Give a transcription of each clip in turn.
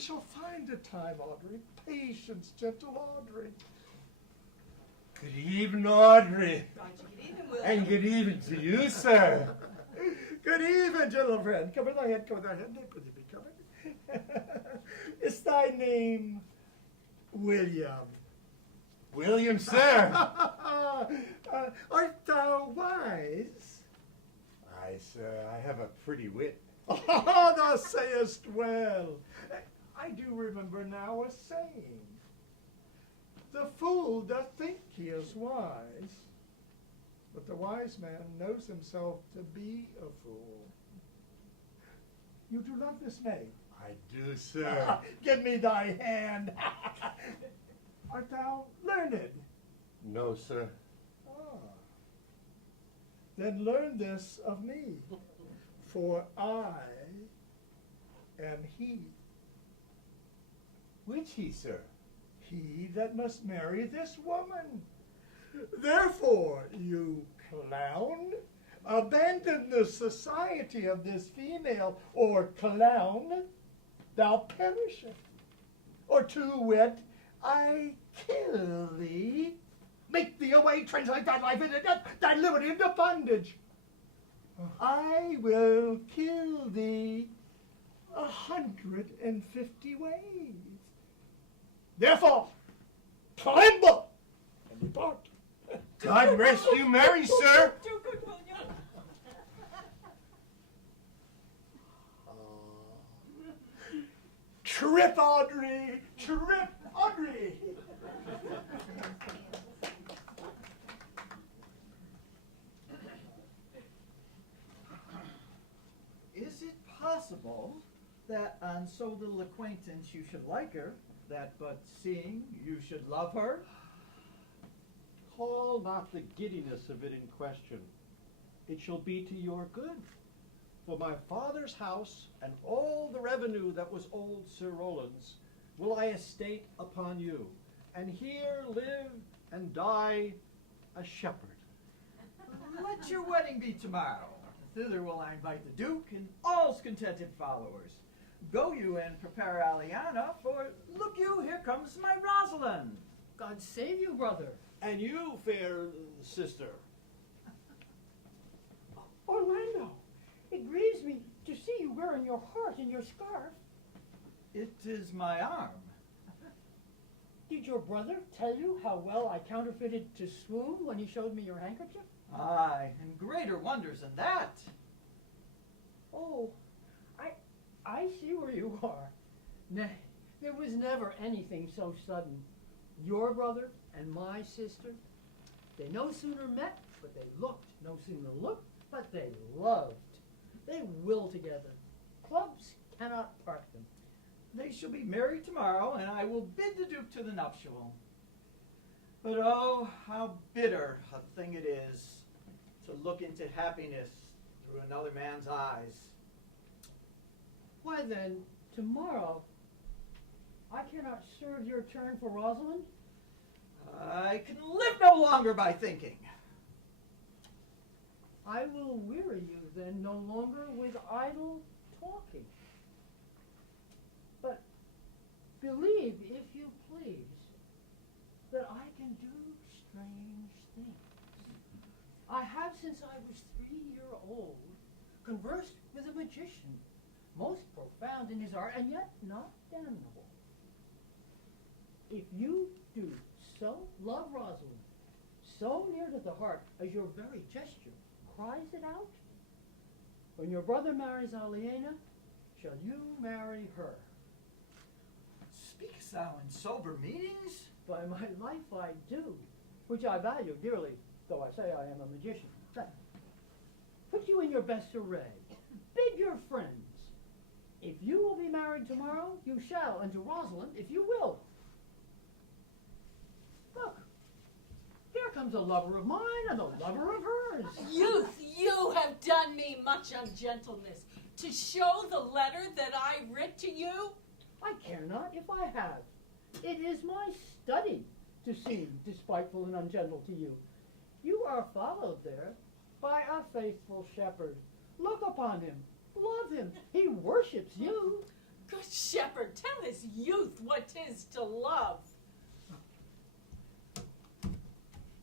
shall find a time, Audrey. Patience, gentle Audrey. Good evening, Audrey. Good evening, William. And good evening to you, sir. Good evening, gentle friend. Come with thy head, nay, prithee be coming. Is thy name William? William, sir. Art thou wise? Aye, sir, I have a pretty wit. Oh, thou sayest well. I do remember now a saying. The fool doth think he is wise, but the wise man knows himself to be a fool. You do love this maid? I do, sir. Give me thy hand. Art thou learned? No, sir. Ah. Then learn this of me, for I am he. Which he, sir? He that must marry this woman. Therefore, you clown, abandon the society of this female, or clown, thou perishest. Or to wit, I kill thee, make thee away, translate thy life into death, thy liberty into bondage. I will kill thee 150 ways. Therefore, tremble and depart. God rest you merry, sir. Too good, William. Trip, Audrey! Trip, Audrey! Is it possible that on so little acquaintance you should like her, that but seeing you should love her? Call not the giddiness of it in question. It shall be to your good. For my father's house and all the revenue that was old Sir Roland's will I estate upon you, and here live and die a shepherd. Let your wedding be tomorrow. Thither will I invite the Duke and all's contented followers. Go you and prepare Aliana, for look you, here comes my Rosalind. God save you, brother. And you, fair sister, Orlando, it grieves me to see you wearing your heart in your scarf. It is my arm. Did your brother tell you how well I counterfeited to swoon when he showed me your handkerchief? Aye, and greater wonders than that. Oh, I see where you are. Nay, there was never anything so sudden. Your brother and my sister, they no sooner met, but they looked, no sooner looked, but they loved. They will together. Clubs cannot part them. They shall be married tomorrow, and I will bid the Duke to the nuptial. But oh, how bitter a thing it is to look into happiness through another man's eyes. Why then, tomorrow, I cannot serve your turn for Rosalind? I can live no longer by thinking. I will weary you then no longer with idle talking. But believe, if you please, that I can do strange things. I have, since I was 3-year-old, conversed with a magician, most profound in his art, and yet not damnable. If you do so love Rosalind, so near to the heart as your very gesture cries it out, when your brother marries Aliena, shall you marry her? Speakest thou in sober meanings? By my life I do, which I value dearly, though I say I am a magician. Put you in your best array. Bid your friends. If you will be married tomorrow, you shall, and to Rosalind, if you will. Look, here comes a lover of mine and a lover of hers. Youth, you have done me much ungentleness. To show the letter that I writ to you? I care not if I have. It is my study to seem despiteful and ungentle to you. You are followed there by a faithful shepherd. Look upon him. Love him. He worships you. Good shepherd, tell this youth what 'tis to love.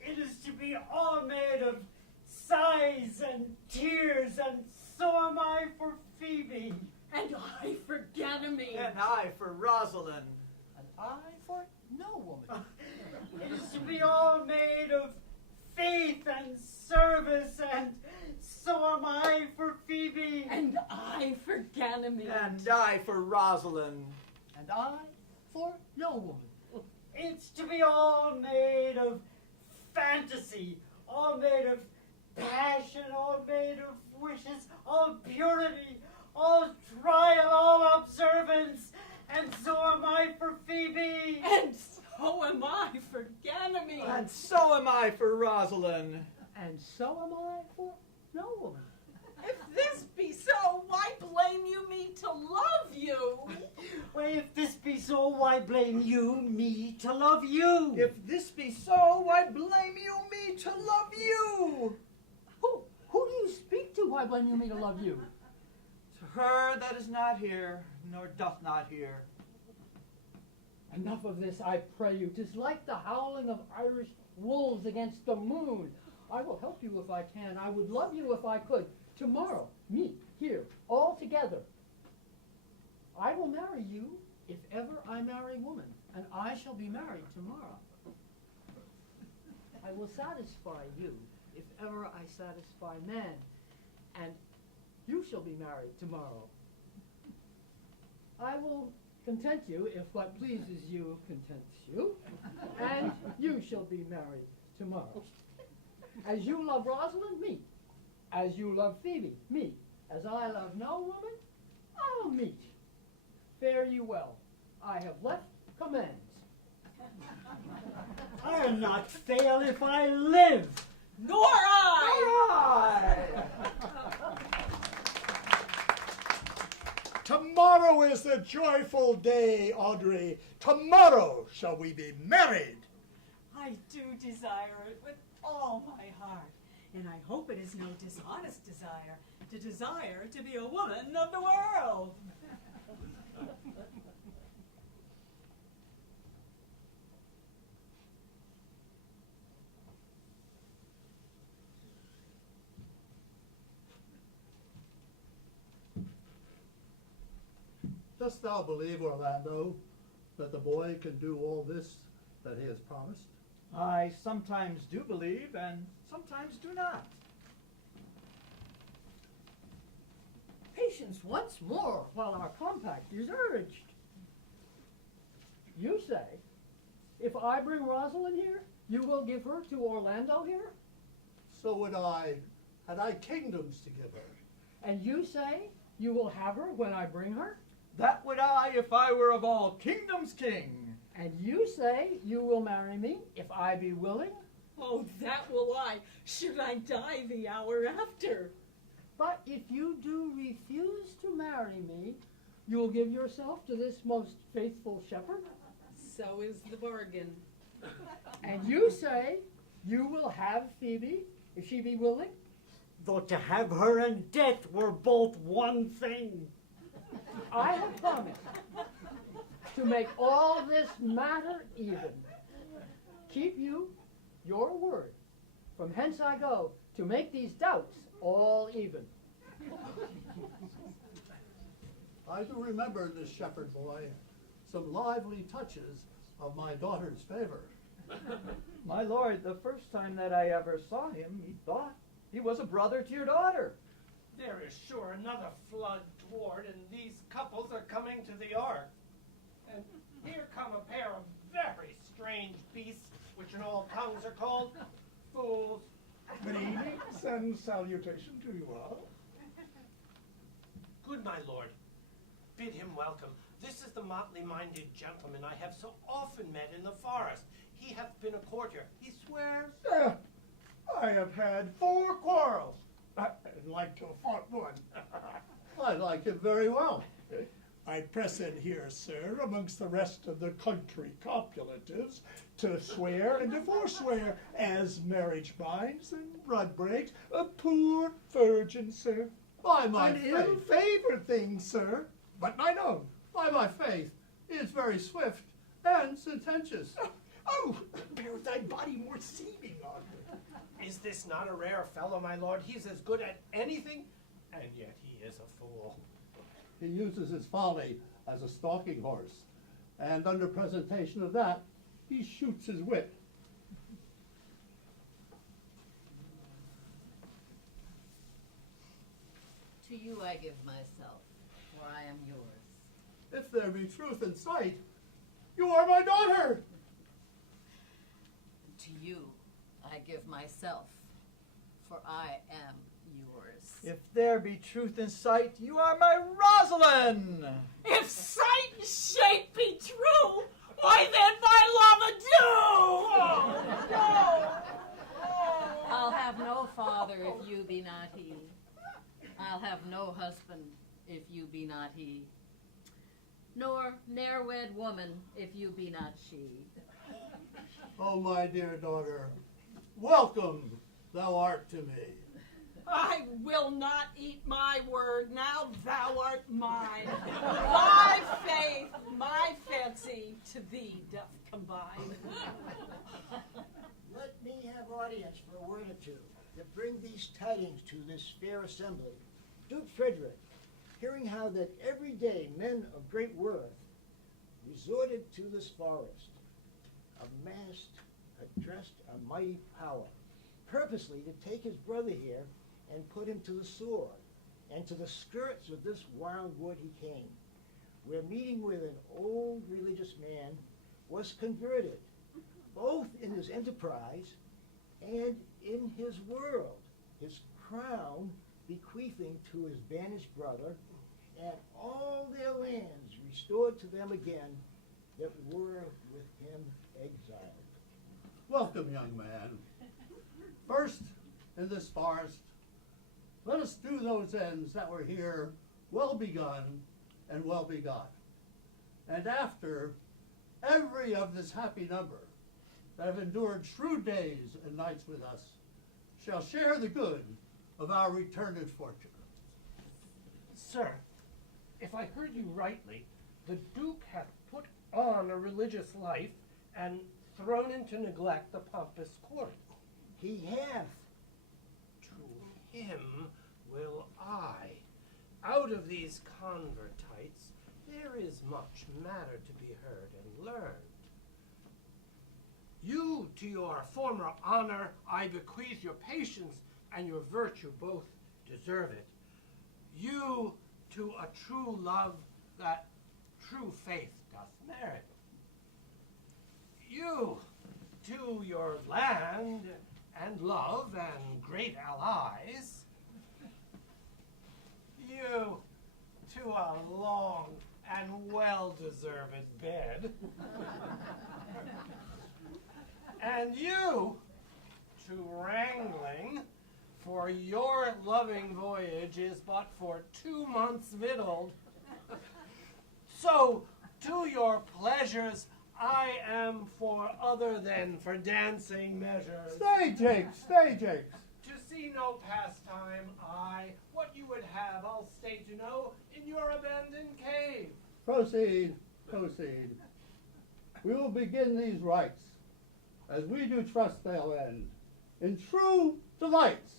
It is to be all made of sighs and tears, and so am I for Phoebe. And I for Ganymede. And I for Rosalind. And I for no woman. It is to be all made of faith and service, and so am I for Phoebe. And I for Ganymede. And I for Rosalind. And I for no woman. It's to be all made of fantasy, all made of passion, all made of wishes, all purity, all trial, all observance, and so am I for Phoebe. And so am I for Ganymede. And so am I for Rosalind. And so am I for no woman. If this be so, why blame you me to love you? Well, if this be so, why blame you me to love you? If this be so, why blame you me to love you? Who do you speak to? Why blame you me to love you? To her that is not here, nor doth not hear. Enough of this, I pray you. 'Tis like the howling of Irish wolves against the moon. I will help you if I can. I would love you if I could. Tomorrow, meet here, all together. I will marry you if ever I marry woman, and I shall be married tomorrow. I will satisfy you if ever I satisfy man, and you shall be married tomorrow. I will content you if what pleases you contents you, and you shall be married tomorrow. As you love Rosalind, me. As you love Phoebe, me. As I love no woman, I'll meet. Fare you well. I have left commands. I'll not fail if I live. Nor I. Tomorrow is the joyful day, Audrey. Tomorrow shall we be married. I do desire it with all my heart, and I hope it is no dishonest desire to be a woman of the world. Dost thou believe, Orlando, that the boy can do all this that he has promised? I sometimes do believe, and sometimes do not. Patience once more while our compact is urged. You say, if I bring Rosalind here, you will give her to Orlando here? So would I, had I kingdoms to give her. And you say, you will have her when I bring her? That would I if I were of all kingdoms king. And you say, you will marry me if I be willing? Oh, that will I, should I die the hour after. But if you do refuse to marry me, you will give yourself to this most faithful shepherd? So is the bargain. And you say, you will have Phoebe if she be willing? Though to have her and death were both one thing. I have promised to make all this matter even. Keep you your word. From hence I go to make these doubts all even. I do remember in this shepherd boy some lively touches of my daughter's favor. My lord, the first time that I ever saw him, he thought he was a brother to your daughter. There is sure another flood toward, and these couples are coming to the ark. And here come a pair of very strange beasts, which in all tongues are called fools. Greetings and salutation to you all. Good, my lord. Bid him welcome. This is the motley-minded gentleman I have so often met in the forest. He hath been a courtier. He swears. I have had 4 quarrels. I'd like to have fought one. I like him very well. I press in here, sir, amongst the rest of the country copulatives, to swear and to forswear, as marriage binds and blood breaks, a poor virgin, sir. By my An faith. ill-favored thing, sir, but mine own. by my faith, is very swift and sententious. Oh, bear thy body more seeming, Arthur. Is this not a rare fellow, my lord? He's as good at anything, and yet he is a fool. He uses his folly as a stalking horse, and under presentation of that, he shoots his wit. To you I give myself, for I am yours. If there be truth in sight, you are my daughter. To you I give myself, for I am yours. If there be truth in sight, you are my Rosalind. If sight and shape be true, why then my love adieu! I'll have no father if you be not he. I'll have no husband if you be not he. Nor ne'er wed woman if you be not she. Oh, my dear daughter, welcome thou art to me. I will not eat my word, now thou art mine. Thy faith, my fancy, to thee doth combine. Let me have audience for a word or two, to bring these tidings to this fair assembly. Duke Frederick, hearing how that every day men of great worth resorted to this forest, amassed, addressed a mighty power, purposely to take his brother here and put him to the sword, and to the skirts of this wild wood he came, where meeting with an old religious man, was converted, both in his enterprise and in his world, his crown bequeathing to his banished brother, and all their lands restored to them again that were with him exiled. Welcome, young man. First, in this forest, let us do those ends that were here well begun and well begot. And after, every of this happy number that have endured true days and nights with us shall share the good of our returned fortune. Sir, if I heard you rightly, the Duke hath put on a religious life and thrown into neglect the pompous court. He hath. To him will I. Out of these convertites there is much matter to be heard and learned. You to your former honor I bequeath your patience and your virtue both deserve it. You to a true love that true faith doth merit. You to your land and love and great allies. You to a long and well-deserved bed. And you to wrangling, for your loving voyage is but for 2 months victualled. So to your pleasures I am for other than for dancing measures. Stay, Jakes, stay, Jakes. To see no pastime, what you would have, I'll stay to know in your abandoned cave. Proceed, proceed. We will begin these rites, as we do trust they'll end, in true delights